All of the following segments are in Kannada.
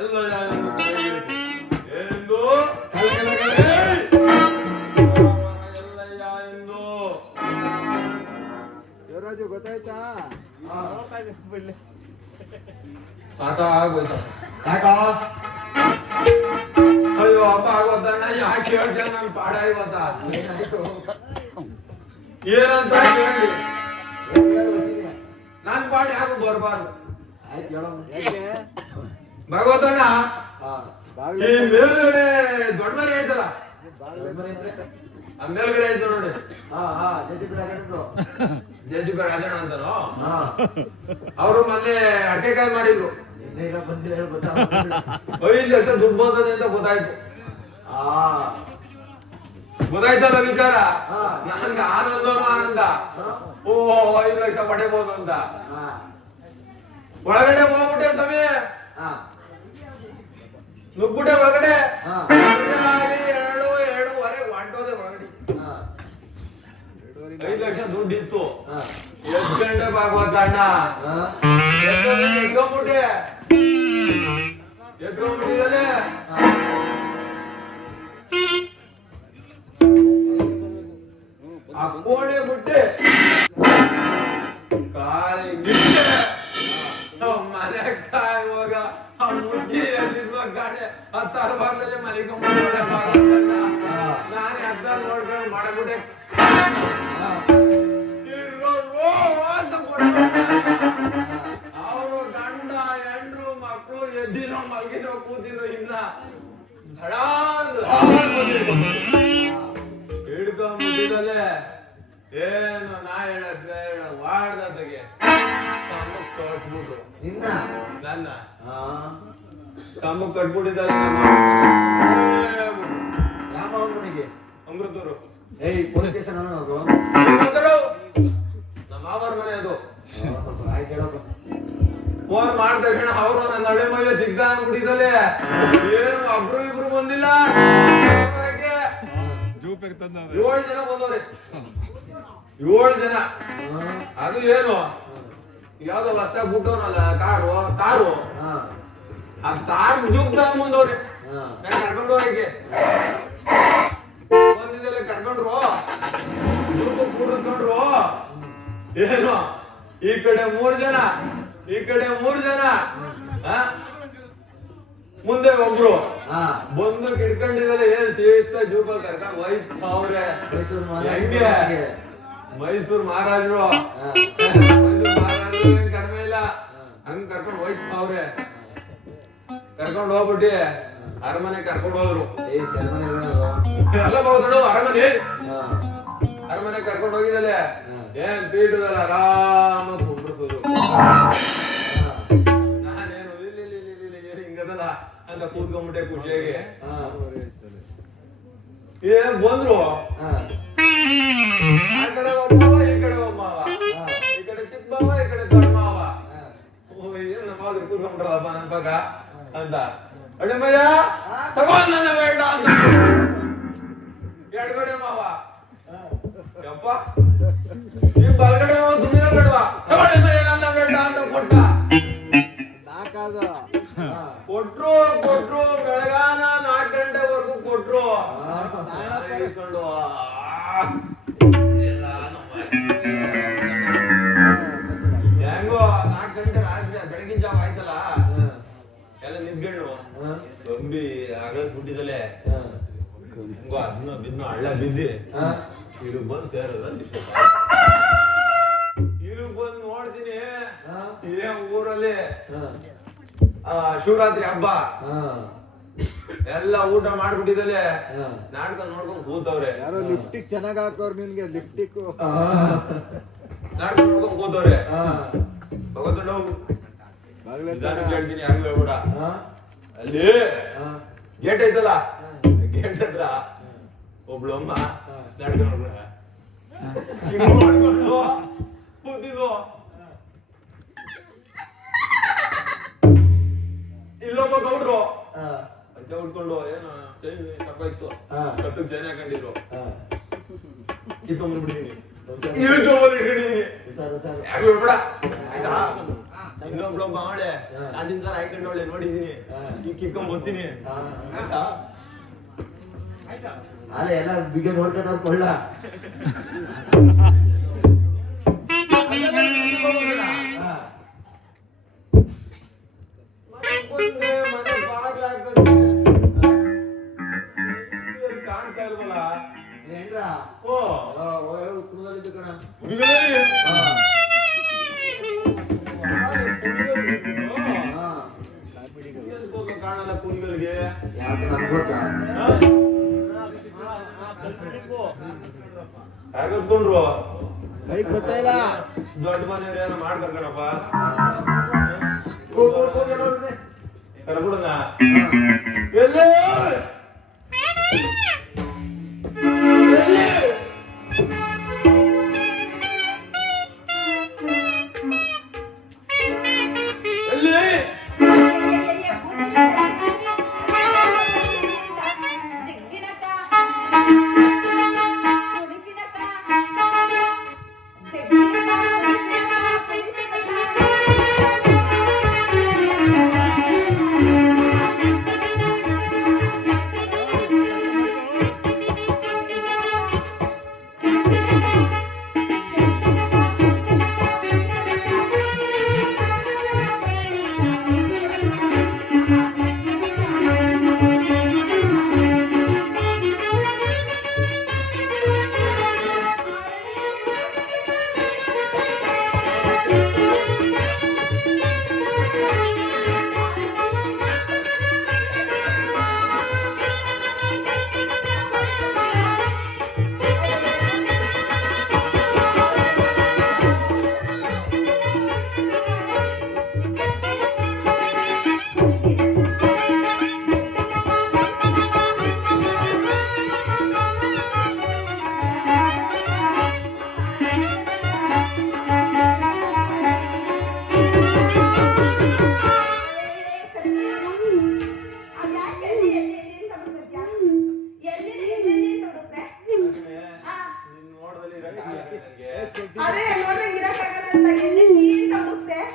ಎಲ್ಲ ಎಂದು ಎಂದು ಯುವರಾಜು ಗೊತ್ತಾಯ್ತಾ? ಸಾಕಾಗೋಯ್ತು. ಅಯ್ಯೋ ಅಪ್ಪ ಆಗೋದಣ್ಣ ಯಾಕೆ ಹೇಳ್ತೇನೆ ನನ್ ಪಾಡ ಇವತ್ತ ಏನಂತ ಹೇಳಿ ನನ್ ಪಾಡ ಯಾಕೆ ಬರ್ಬಾರ್ದು ಭಾಗವತಣ್ಣ. ಈ ಮೇಲ್ಗಡೆ ದೊಡ್ಡ ಮನೆ ಐತಲ್ಲ ಆ ಮೇಲ್ಗಡೆ ಐತೆ ನೋಡಿ ಜೆಸಿಬಿ ರಾಜಣ್ಣ ಅಂತನೋ ಅವರು ಮೊನ್ನೆ ಅಡಕೆಕಾಯಿ ಮಾಡಿದ್ರು. 5 ಲಕ್ಷ ದುಡ್ಡು ಬಂದದೆ ಅಂತ ಗೊತ್ತಾಯ್ತು. ಗೊತ್ತಾಯ್ತಲ್ಲ ವಿಚಾರ. ನನ್ಗೆ ಆನಂದ ಓ 5 ಲಕ್ಷ ಪಡೆಯಬಹುದು ಅಂತ ಒಳಗಡೆ ಹೋಗ್ಬಿಟ್ಟೆ ಸಮಯ ನುಗ್ಬಿಟ್ಟೆ ಒಳಗಡೆ 2:30 ಹೊಂಟೋದೆ ಒಳಗಡೆ. 5 ಲಕ್ಷ ದುಡ್ಡಿತ್ತು. ಎಷ್ಟು ಗಂಟೆ ಭಾಗವತ ಅಣ್ಣ ಎತ್ಕೊಂಡ್ಬಿಟ್ಟಿದ್ದಾನೆ. ಆ ಕೋಣೆ ಬಿಟ್ಟೆ ಮನೆ ಕಾಯುವಾಗ ಆ ಮುಗ್ಗಿ ಎಲ್ಲಿರುವ ಗಾಡಿ ಹತ್ತಾರ ಭಾಗದಲ್ಲಿ ಮಲಿಕೊಂಡ್ಬಿಟ್ಟೆ. ನಾನೇ ಅರ್ಧ ನೋಡ್ಕೊಂಡು ಮಾಡಬಿಟ್ಟೆ ಅವರು ಗಂಡ ಹೆಂಡ್ರು ಮಕ್ಕಳು ಎದ್ದಿರೋ ಮಲಗಿರೋ ಕೂತಿರೋ ಇನ್ನ ಹಿಡ್ಕೊಂಡ್ಬಿಟ್ಟಿದಲೆ ಏನು ನಾ ಹೇಳದ್ರೆ ವಾಡ್ದತೆಗೆ ಕಟ್ಬಿಟ್ರು ನನ್ನ ಕಂಬಕ್ಕೆ ಕಟ್ಬಿಟ್ಟಿದ್ದಾರೆ. ಅಮೃತೂರು ಪೊಲೀಸ್ ಸ್ಟೇಷನ್ ನಮ್ಮ ಮಾವರ ಮನೆ ಅದು. ಫೋನ್ ಮಾಡ್ದ ಕಣ ಅವರು ನನ್ನ ನಡೆ ಮೈಯ ಸಿಗ್ದ ಅನ್ಬಿಟ್ಟಿದ್ದಲೆ. ಏನು ಒಬ್ರು ಇಬ್ರು ಬಂದಿಲ್ಲ. 7 ಜನ ಬಂದವ್ರೆ. 7 ಜನ. ಅದು ಏನು ಯಾವ್ದೋ ಹೊಸ್ತಾಗ ಬಿಟ್ಟವನಲ್ಲ ಕಾರು ಆ ತಾರ್ ಜುಗ್ದ ಮುಂದವ್ರಿ ಕರ್ಕೊಂಡು ಹೋಗಕ್ಕೆ ಬಂದಿದ್ದೆಲ್ಲ ಕರ್ಕೊಂಡ್ರು ಕೂಡಿಸ್ಕೊಂಡ್ರು. ಏನು ಈ ಕಡೆ 3 ಜನ ಈ ಕಡೆ 3 ಜನ ಮುಂದೆ ಒಬ್ರು ಬಂದು ಕಿಡ್ಕೊಂಡಿದ್ದಲ್ಲ. ಏನ್ ಸೇರ್ತ ಜೂಬಲ್ ಕರ್ಕೊಂಡು ಹೋಯ್ತವ್ರೆ. ಹೆಂಗೆ ಮೈಸೂರು ಮಹಾರಾಜರು ಕಡಿಮೆ ಇಲ್ಲ ಹಂಗ್ ಕರ್ಕೊಂಡು ಹೋಯ್ತವ್ರೆ. ಕರ್ಕೊಂಡು ಹೋಗ್ಬಿಟ್ಟಿ ಅರಮನೆ ಕರ್ಕೊಂಡು ಹೋದ್ರು. ಎಲ್ಲ ಹೋದ್ರು ಅರಮನೆ ಕರ್ಕೊಂಡು ಹೋಗಿದ್ದಲೆ. ಏನ್ ಪೀಠದಲ್ಲ ಆರಾಮ ಕುಂಡ್ರಿಸೋದು. ನಾನೇನು ಹಿಂಗದಲ್ಲ ಅಂತ ಕೂತ್ಕೊಂಡ್ಬಿಟ್ಟೆ ಖುಷಿಯಾಗಿ. ಏನ್ ಬಂದ್ರು ಆ ಕಡೆ ಒಬ್ಬವ ಈ ಕಡೆ ಒಬ್ಬವ, ಈ ಕಡೆ ಚಿಕ್ಕ ಬಾವ ಈ ಕಡೆ ದೊಡ್ಡ ಮಾವ. ಏನ್ ನಮ್ಮ ಕೂತ್ಕೊಂಡ್ರಲ್ಲಪ್ಪ ನನ್ ಪಕ್ಕ ಅಂತ ಅಡಿಮಯ್ಯ ತಗೊಂಡ್ ನನ್ನ ಬೇಡ ಅಂತ ಎಡಗಡೆ ಮಾವ ಯಪ್ಪ ಈ ಬಲಗಡೆ ಮಾವ ಸುಮ್ಮನೆ ಬೇಡವಾ ತಗೊಂಡಿದ್ದಯ್ಯ ನನ್ನ ಬೇಡ ಅಂತ ಕೊಟ್ರು ಬೆಳಗಾನ 4 ಗಂಟೆವರೆಗೂ ಕೊಟ್ರು. ಇಸ್ಕೊಂಡು ಹೆಂಗೋ 4 ಗಂಟೆ ರಾತ್ರಿ ಬೆಳಗಿನ ಜಾವ ಆಯ್ತಲ್ಲ ಎಲ್ಲ ನಿಂತ್ಕೊಂಡು ಬಂಬಿ ಆಗದ್ ಬಿಟ್ಟಿದಲೆ. ಹಿಂಗೋ ಅದನ್ನ ಬಿದ್ದು ಹಳ್ಳ ಬಿದ್ದಿ ಇದು ಬಂದು ಸೇರದ. ಇದು ಬಂದು ನೋಡ್ತೀನಿ ಇದೇ ಊರಲ್ಲಿ ಶಿವರಾತ್ರಿ ಹಬ್ಬ ಎಲ್ಲ ಊಟ ಮಾಡ್ಬಿಟ್ಟಿದಲೆ. ನಾಟಕ ನೋಡ್ಕೊಂಡ್ ಕೂತವ್ರೆ. ಯಾರೋ ಲಿಫ್ಟಿಕ್ ಚೆನ್ನಾಗ್ ಹಾಕೋರ್ ನಿನ್ಗೆ ಲಿಫ್ಟಿಕ್ ನಾಟಕ ನೋಡ್ಕೊಂಡ್ ಕೂತವ್ರೆ. ಕೇಳ್ತೀನಿ ಯಾರು ಹೇಳ್ಬಿಡ. ಅಲ್ಲಿ ಗೇಟ್ ಐತಲ್ಲ ಗೇಟ್ ಹತ್ರ ಒಬ್ಳಮ್ಮ ನಾಟಕ ನೋಡ್ಬಿಡ ಮಾಡ್ಕೊಂಡು ಕೂತಿದ್ವು. ಇಲ್ಲೊಬ್ಬ ಗೌಡ್ರು ಅಜ್ಜ ಉಟ್ಕೊಂಡು ಏನು ಚೈನ್ ತಪ್ಪಾಯ್ತು ಕಟ್ಟಕ್ ಚೈನ್ ಹಾಕೊಂಡಿದ್ರು. ಕಿತ್ಕೊಂಡ್ಬಿಟ್ಟಿದೀನಿ ಇಟ್ಕೊಂಡಿದೀನಿ ಯಾರು ಹೇಳ್ಬೇಡ ಆಯ್ತಾ. ಇನ್ನೊಬ್ಳು ಮಾವಳೆ ಕಾಸಿನ ಸರ್ ಹಾಕೊಂಡವಳೆ ನೋಡಿದೀನಿ ಕಿಕ್ಕೊಂಡ್ ಬರ್ತೀನಿ ಅಲ್ಲ ಎಲ್ಲ ಬಿಗ ನೋಡ್ಕೊಂಡ್ ಕೊಳ್ಳ ಮನೆ ಬಾಗ್ಲ ಹಾಕೋದು ಕಾಣ್ತಾ ಇಲ್ವಲ್ಲ ಏನ್ರ ಓ ಕುಣದಲ್ಲಿದ್ದು ಕಣ ಕಾಣಲ್ಲ ಕುಣಿಗಳಿಗೆ ಯಾಕೆ ನಮ್ಗೆ ಗೊತ್ತಾ ಯಾಕತ್ಕೊಂಡ್ರು ಕೈ ಗೊತ್ತಾಯಿಲ್ಲ ದೊಡ್ಡ ಮನೆಯವ್ರು ಏನೋ ಮಾಡ್ಕರ್ಕಣಪ್ಪ ಕರ್ಬಿಡಣ ಎಲ್ಲೇ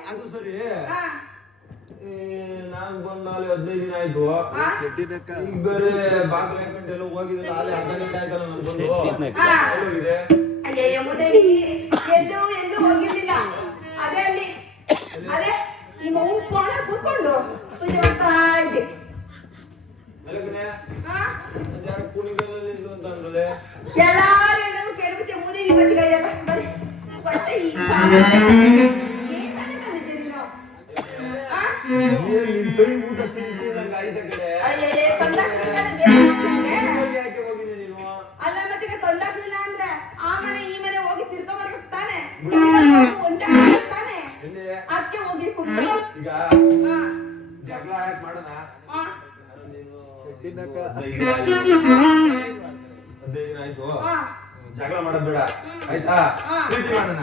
ಅದು ಸರಿ ನಾನ್ ಬಂದ್ 15 ದಿನ ಆಯ್ತು ಈಗ ಬೇರೆ ಬಾಗ್ಲ ಹಾಕೊಂಡು ಎಲ್ಲ ಹೋಗಿದ್ರೆ ಅಲ್ಲಿ ಅರ್ಧ ಗಂಟೆ ಆಯ್ತಲ್ಲ ನಾನು ಬಂದು ಹೋಗಿದೆ ಎಂದು ಹೋಗಿರ್ಲಿಲ್ಲ ಅದೇ ಅಲ್ಲಿ ಅದೇ ನಿಮ್ಮ ಕೋಣರ್ ಕೂತ್ಕೊಂಡು ಪೂಜೆ ಮಾಡ್ತಾ ಇದ್ದೆ ಯಾರು ಕುಣಿಗಳಲ್ಲಿ ಇದು ಅಂತ ಅಂದ್ರಲೆ ಎಲ್ಲಾರು ಎಲ್ಲರೂ ಕೇಳ್ಬಿಟ್ಟೆ ಮೂರಿಗೆ ಬಂದಿಲ್ಲ ಎಲ್ಲ ಬರೀ ಬಟ್ಟೆ ಈ ಏನ್ ತಾನೇ ತಂದಿದ್ದೀರಿ ನಾವು ಊಟ ತಿಂತಿದ್ದಂಗೆ ಆಯ್ತ ಕಡೆ ಅಯ್ಯೇ ತಂದಾಕ್ಲಿಲ್ಲ ಯಾಕೆ ಹೋಗಿದೆ ನೀನು ಅಲ್ಲ ಮತ್ತೆ ತಂದಾಕ್ಲಿಲ್ಲ ಅಂದ್ರೆ ಆ ಮನೆ ಈ ಮನೆ ಹೋಗಿ ತಿರ್ಕೊಂಬರ್ಬೇಕು ತಾನೆ ಒಂಚ ತಾನೆ ಅದಕ್ಕೆ ಹೋಗಿ ಕುಡ್ದು ಈಗ ಜಗಳ ಯಾಕೆ ಮಾಡೋಣ ನೀನು 15 ದಿನ ಆಯ್ತು ಜಗಳ ಮಾಡೋದ್ ಬೇಡ ಆಯ್ತಾ ಪ್ರೀತಿ ಮಾಡೋಣ